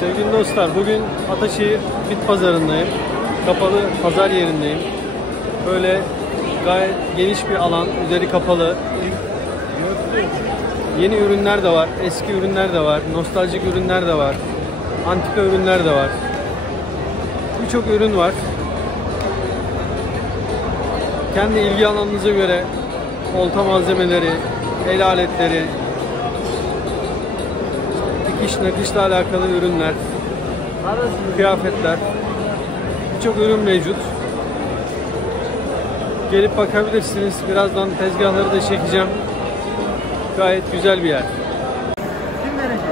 Sevgili dostlar, bugün Ataşehir Bit Pazarı'ndayım. Kapalı pazar yerindeyim. Böyle gayet geniş bir alan, üzeri kapalı. Yeni ürünler de var, eski ürünler de var, nostaljik ürünler de var, antika ürünler de var. Birçok ürün var. Kendi ilgi alanınıza göre olta malzemeleri, el aletleri, dikiş nakışla alakalı ürünler, kıyafetler, birçok ürün mevcut. Gelip bakabilirsiniz. Birazdan tezgahları da çekeceğim. Gayet güzel bir yer. Kim verecek?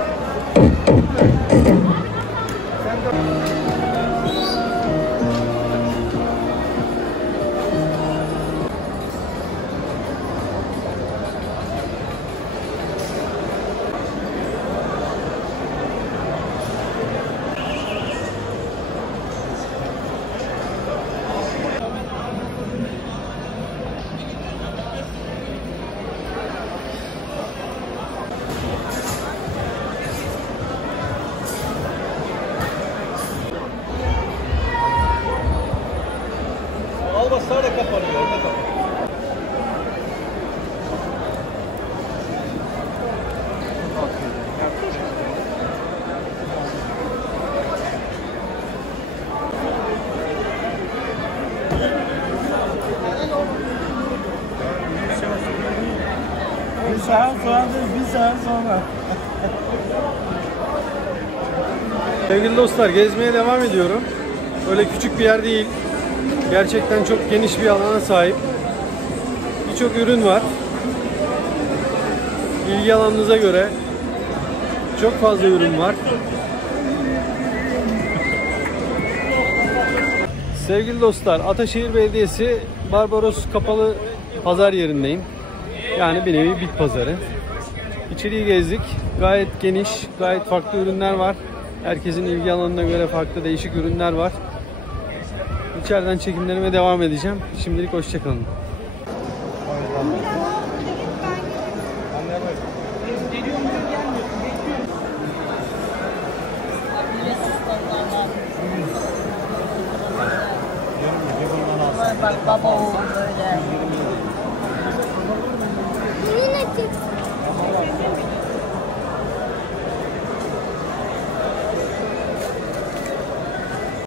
Albaslar da kapanıyor. Bir saat sonra değil, bir saat sonra. Sevgili dostlar, gezmeye devam ediyorum. Öyle küçük bir yer değil. Gerçekten çok geniş bir alana sahip. Birçok ürün var. İlgi alanınıza göre çok fazla ürün var. Sevgili dostlar, Ataşehir Belediyesi Barbaros Kapalı Pazar yerindeyim. Yani bir nevi bit pazarı. İçeriği gezdik. Gayet geniş, gayet farklı ürünler var. Herkesin ilgi alanına göre farklı değişik ürünler var. İçeriden çekimlerime devam edeceğim. Şimdilik hoşça kalın. Bak baba böyle.